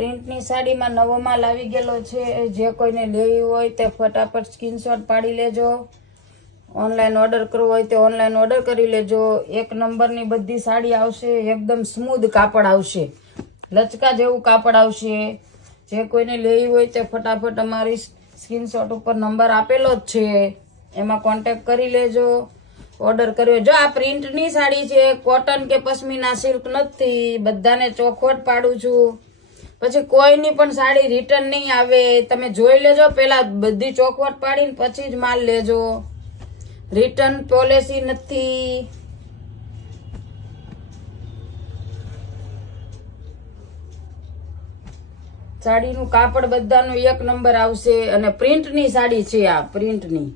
પ્રિન્ટની સાડીમાં નવો માલ આવી ગયેલો છે। જે કોઈને લેવી હોય તે ફટાફટ સ્ક્રીનશોટ પાડી લેજો। ઓનલાઈન ઓર્ડર કરવો હોય તે ઓનલાઈન ઓર્ડર કરી લેજો। 1 નંબરની બધી સાડી આવશે, એકદમ સ્મૂધ કાપડ આવશે, લચકા જેવું કાપડ આવશે। જે કોઈને લેવી હોય તે ફટાફટ અમારી સ્ક્રીનશોટ ઉપર નંબર આપેલો જ છે, એમાં કોન્ટેક્ટ કરી લેજો, ઓર્ડર કર્યો। જો આ પ્રિન્ટની સાડી છે, કોટન કે પશ્મિના સિલ્ક નથી, બધાને ચોખવટ પાડું છું। પછી કોઈની પણ સાડી રિટર્ન નહીં આવે, તમે જોઈ લેજો, પેલા બધી ચોખવટ પાડીને પછી જ માલ લેજો। રિટર્ન પોલિસી નથી। સાડીનું કાપડ બધાનું 1 નંબર આવશે અને પ્રિન્ટની સાડી છે, આ પ્રિન્ટની